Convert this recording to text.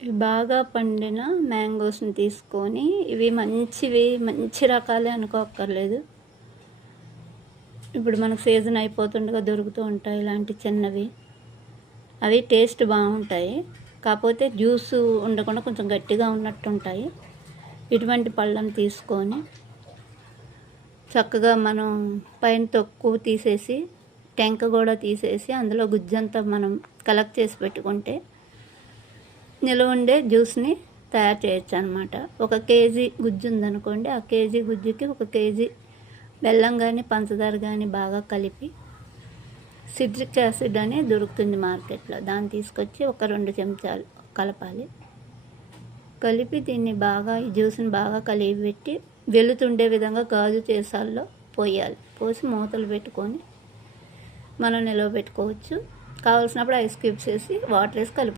బాగా పండిన మ్యాంగోస్ని తీసుకొని ఇవి మంచివి మంచి రకాలే అనుకోక్కర్లేదు. ఇప్పుడు మనకు సీజన్ అయిపోతుండగా దొరుకుతూ ఉంటాయి ఇలాంటి చిన్నవి. అవి టేస్ట్ బాగుంటాయి. కాకపోతే జ్యూస్ ఉండకుండా కొంచెం గట్టిగా ఉన్నట్టుంటాయి. ఇటువంటి పళ్ళను తీసుకొని చక్కగా మనం పైన తొక్కు తీసేసి టెంక కూడా తీసేసి అందులో గుజ్జంతా మనం కలెక్ట్ చేసి పెట్టుకుంటే నిల్వ ఉండే జ్యూస్ని తయారు చేయొచ్చు అనమాట ఒక కేజీ గుజ్జు ఉందనుకోండి ఆ కేజీ గుజ్జుకి ఒక కేజీ బెల్లం కానీ పంచదార కానీ బాగా కలిపి సిట్రిక్ యాసిడ్ అని దొరుకుతుంది మార్కెట్లో. దాన్ని తీసుకొచ్చి ఒక రెండు చెంచాలు కలపాలి. కలిపి దీన్ని బాగా ఈ జ్యూస్ని బాగా కలిపి పెట్టి వెలుతుండే విధంగా గాజు చేసాల్లో పోయాలి. పోసి మూతలు పెట్టుకొని మనం నిలవ పెట్టుకోవచ్చు. కావాల్సినప్పుడు ఐస్ క్యూబ్స్ వేసి వాటర్ వేసి కలుపు